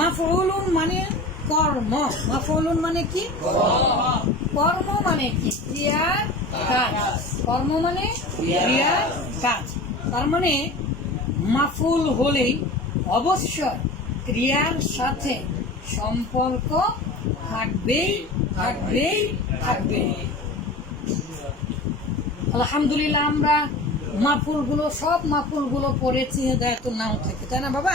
মাফউলুন মানে কর্ম। মাফউলুন মানে কি? কর্ম মানে কি? ক্রিয়ার কাজ। কর্ম মানে ক্রিয়ার কাজ। তার মানে মাফউল হলেই অবশ্যই ক্রিয়ার সাথে সম্পর্ক থাকবেই থাকবেই থাকবে। আলহামদুলিল্লাহ আমরা সব মাফুলগুলো পড়েছি হেদায়াতুন নাহু থেকে, তাই না বাবা?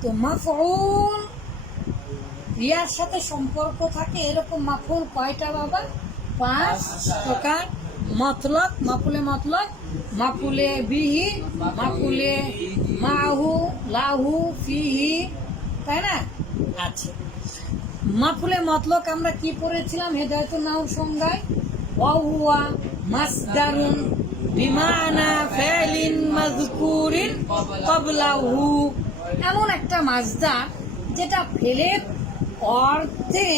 তো মাফউল ক্রিয়ার সাথে সম্পর্ক থাকে এরকম মাফুল কয়টা বাবা? 5 প্রকার। মতলক, মাফুলে মতলক, মাফুলে বিহি, মাফুলে মাহু, লাহু, ফিহি, তাই না? আচ্ছা, মাফুলে মতলক আমরা কি পড়েছিলাম হেদায়াতুন নাহুর সংজ্ঞায়? ওয়া হুয়া মাসদারুন বিমানা ফাইলিন মাযকুরিন ক্বাবলাহু, এমন একটা মাসদার যেটা ফেলের অর্থে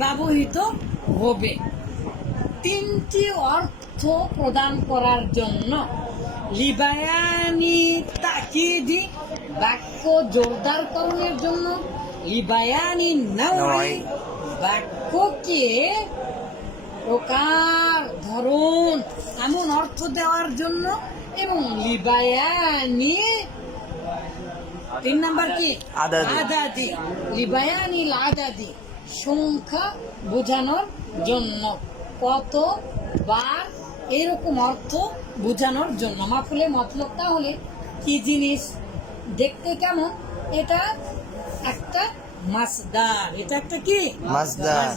ব্যবহৃত হবে 3টি অর্থ প্রদান করার জন্য। লিবায়ানি তাকিদি, বাক্য জোরদারকরণের জন্য। লিবায়ানি নাওয়ি, বাক্যকে প্রকার ধরন এমন অর্থ দেওয়ার জন্য। এবং লিবায়ানি 3 নাম্বার কি? আদাদি। লিবায়ানিল আদাদি, সংখ্যা বোঝানোর জন্য, কতবার এরকম অর্থ বোঝানোর জন্য। মাফুলে মতলব তাহলে কি জিনিস? দেখতে কেমন? এটা একটা মাসদার। এটা একটা কি? মাসদার।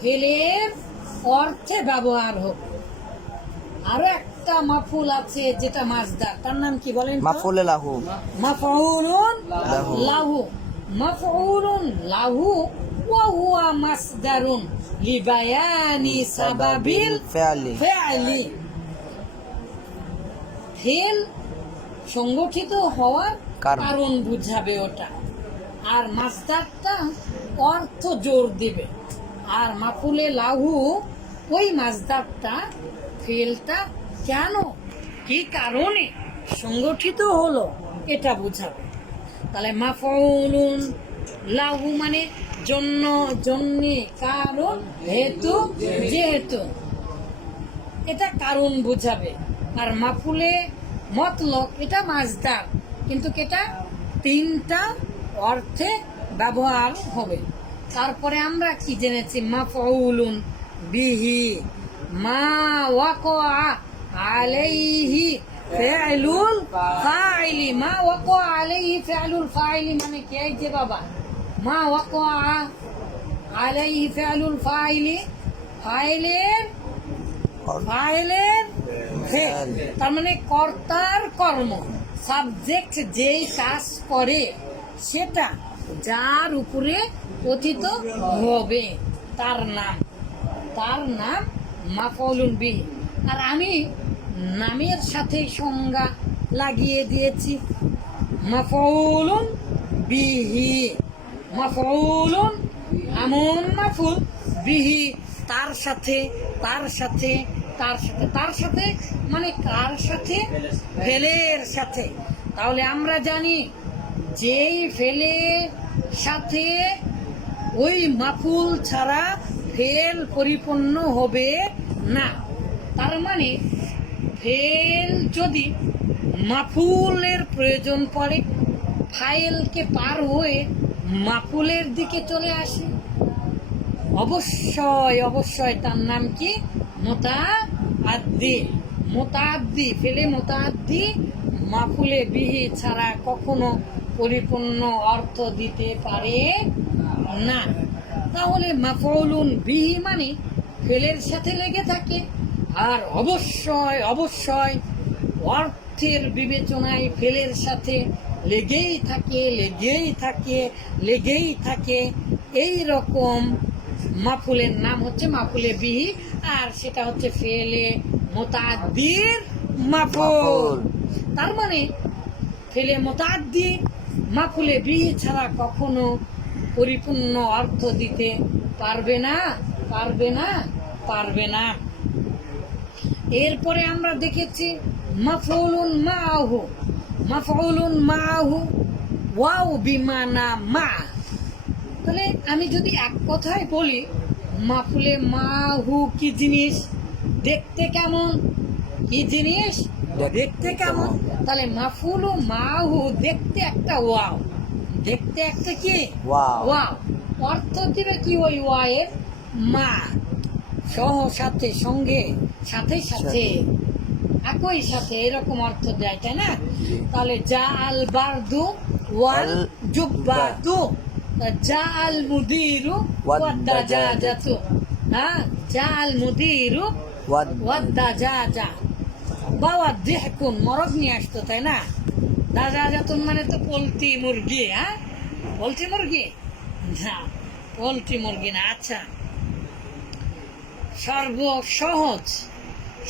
ফেলের অর্থে ব্যবহার হোক। আরো একটা মাফুল আছে যেটা মাসদার, তার নাম কি বলেন? মাফউলে লাহু। মাফউলুন লাহু। মাফউলুন লাহু ওয়া হুয়া মাসদারুন লিবায়ানি সাবাবিল ফা'লি। ফেল সংগঠিত হওয়ার কারণ বুঝাবে ওটা, আর মাসদারটা অর্থ জোর দিবে। আর মাফুলে লাহু ওই মাসদারটা ফেলটা কেন, কি কারণে সংগঠিত হলো এটা বুঝাবে। তাহলে মাফউলুন লাহু মানে জন্য, জন্যে, কারণ, হেতু, যেহেতু, এটা কারণ বুঝাবে। আর মাফুলে মতলক এটা মাসদার, কিন্তু এটা 3টা অর্থে ব্যবহার হবে। তারপরে আমরা কি জেনেছি? মাফউলুন বিহি, মা ওয়াকা আলাইহি ফি'লুল ফাইলি। মা ওয়াকা আলাইহি ফি'লুল ফাইলি মানে কি? এই যে বাবা, মা ওয়াকা আলাইহি ফি'লুল ফাইলি, ফাইলের ফেল, তার মানে কর্তার কর্ম। সাবজেক্ট যেই কাজ করে সেটা যার উপরে কথিত হবে তার নাম মাফউলুন বিহি। আর আমি নামের সাথে সংজ্ঞা লাগিয়ে দিয়েছি। মাফউলুন বিহি, মাফউলুন এমন মাফউল বিহি, তার সাথে, তার সাথে, তার সাথে, তার সাথে মানে কার সাথে? ফেলের সাথে। তাহলে আমরা জানি যেই ফেলের সাথে ওই মাফুল ছাড়া ফেল পরিপূর্ণ হবে না। তার মানে ফেল যদি মাফুলের প্রয়োজন পড়ে, ফাইলকে পার হয়ে মাফুলের দিকে চলে আসে, অবশ্যই অবশ্যই তার নাম কি? মুতাআদ্দি। মুতাআদ্দি, ফেলে মুতাআদ্দি মাফুলে বিহি ছাড়া কখনো পরিপূর্ণ অর্থ দিতে পারে না। তাহলে মাফউলুন বিহি মানে ফেলের সাথে লেগে থাকে, আর অবশ্যই অবশ্যই অর্থের বিবেচনায় ফেলের সাথে লেগেই থাকে, লেগেই থাকে, লেগেই থাকে। এই রকম মাফুলের নাম হচ্ছে মাফুলে বিহি, আর সেটা হচ্ছে ফেলে মুতাআদ্দির মাফুল। তার মানে ফেলে মুতাআদ্দি মাফুলে বিহি ছাড়া কখনো পরিপূর্ণ অর্থ দিতে পারবে না, পারবে না, পারবে না। এরপরে আমরা দেখেছি মাফউলুন মাহু। মাফউলুন মাহু, ওয়াও বিমানা মা। তাহলে আমি যদি এক কথায় বলি, মাফুলে মাহু কি জিনিস, দেখতে কেমন, কি জিনিস দেখতে কেমন, তাহলে মাফুলু মাহু দেখতে একটা ওয়াও, দেখতে একটা কি ওয়াও। ওয়াও, অর্থ দিবে কি ওই ওয়ায়ের মা, সহ সাথে, সঙ্গে, সাথে সাথে, একই সাথে, এরকম অর্থ দেয়, তাই না? তাহলে যা আল বারদু ওয়াল জুব্বাতু, যা আল মুদিরু ওয়াদ্দাজাজাতু, হ্যাঁ, যা আল মুদিরু ওয়াদ্দাজাজা, বাবা দেখুন মরদ নিয়ে আসতো, তাই না? দাজাজাতুন মানে তো পোলট্রি মুরগি, হ্যাঁ, পোলট্রি মুরগি না, পোলট্রি মুরগি না। আচ্ছা, সর্বসহজ,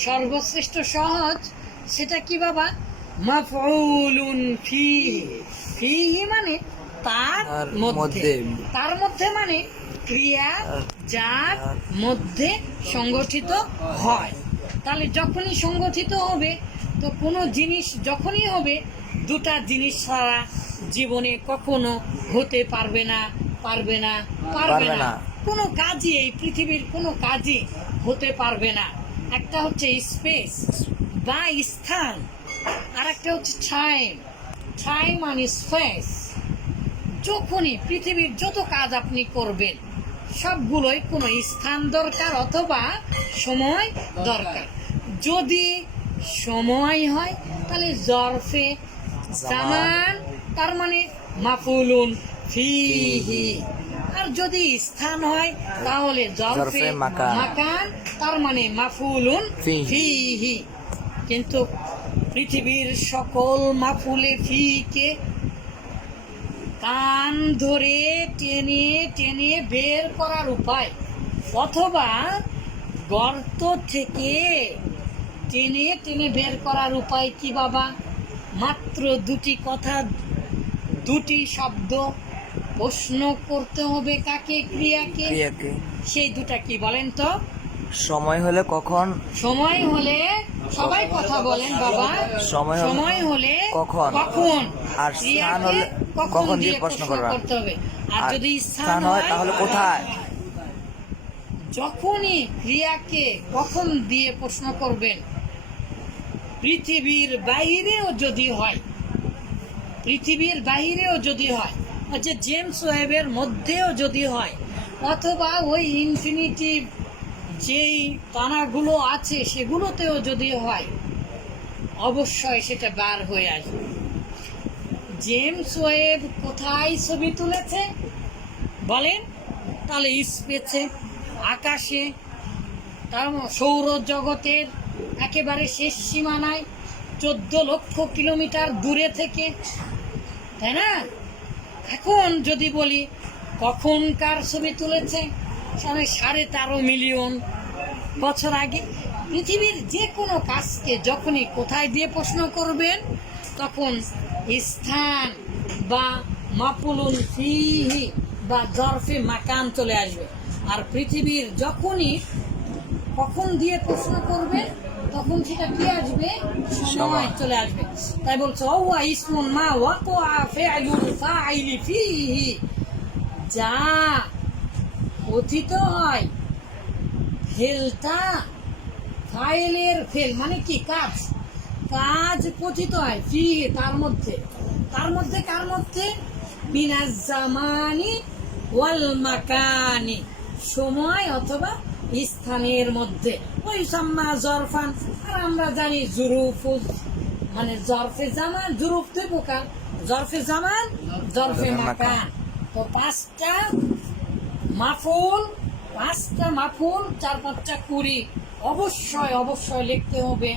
সর্বশ্রেষ্ঠ সহজ, সেটা কি বাবা? মাফউলুন ফিহি, ফিহি মানে তার তার মধ্যে, মধ্যে। তার মধ্যে মানে ক্রিয়া যার মধ্যে সংগঠিত হয়। তাহলে যখনই সংগঠিত হবে, তো কোনো জিনিস যখনই হবে, দুটা জিনিস ছাড়া জীবনে কখনো হতে পারবে না, পারবে না, পারবে না। কোনো কাজই, এই পৃথিবীর কোনো কাজই হতে পারবে না। একটা হচ্ছে স্পেস বা স্থান, আর একটা হচ্ছে টাইম, টাইম আর স্পেস। যখনই পৃথিবীর যত কাজ আপনি করবেন, সবগুলোই কোনো স্থান দরকার অথবা সময় দরকার। যদি সময় হয় তাহলে জরফে জামান, তার মানে মাফুলুন ফিহি। আর যদি স্থান হয় তাহলে জরফে মাকান, তার মানে মাফুলুন ফিহি। কিন্তু পৃথিবীর সকল মাফুলে ফিকে কান ধরে টেনে টেনে বের করার উপায়, অথবা গর্ত থেকে টেনে টেনে বের করার উপায় কি বাবা? মাত্র দুটি কথা, দুটি শব্দ প্রশ্ন করতে হবে কাকে? ক্রিয়াকে। সেই দুটা কি বলেন তো? সময় হলে কখন, সময় হলে, সবাই কথা বলেন বাবা, সময় হলে কখন, আর স্থান হলে কখন দিয়ে প্রশ্ন করতে হবে। আর যদি স্থান হয় হয় তাহলে কোথায়? যখনই ক্রিয়াকে কখন দিয়ে প্রশ্ন করবেন, পৃথিবীর বাইরেও যদি হয়, পৃথিবীর বাইরেও যদি হয়, যে জেমস ওয়েবের মধ্যেও যদি হয়, অথবা ওই ইনফিনিটিভ যেই তারাগুলো আছে সেগুলোতেও যদি হয়, অবশ্যই সেটা বার হয়ে আসবে। জেমস ওয়েব কোথায় ছবি তুলেছে বলেন? তাহলে স্পেসে, আকাশে, তার সৌরজগতের একেবারে শেষ সীমানায়, 14 লক্ষ কিলোমিটার দূরে থেকে, তাই না? এখন যদি বলি কখনকার ছবি তুলেছে, 13.5 মিলিয়ন বছর আগে। পৃথিবীর যে কোনো কাজকে যখনই কোথায় দিয়ে প্রশ্ন করবেন, তখন স্থান বা মাফুলুন ফিহি বা জরফে মাকান চলে আসবে। আর পৃথিবীর যখনই কখন দিয়ে প্রশ্ন করবেন, তখন সেটা কি আসবে? সময় চলে আসবে। তাই বলছে ওয়া ইসমুন মা ওয়াকা ফিআলুল ফাইলি ফিহি, যা কথিত হয়, ফেলটা, ফাইলের ফেল মানে কি? কাজ, কাজ কথিত হয় ফিহি, তার মধ্যে, তার মধ্যে কার মধ্যে? বিনাজ জামানি ওয়াল মাকানি, সময় অথবা স্থানের মধ্যে। ওই সাম্মা জরফান, আর আমরা জানি জুরুফ মানে জরফে জামান, জুরুফ দুই প্রকার, জরফে জামান, জরফে মাকান। তো পাঁচটা মাফুল, 5টা মাফুল, 4 5 20, অবশ্যই অবশ্যই লিখতে হবে।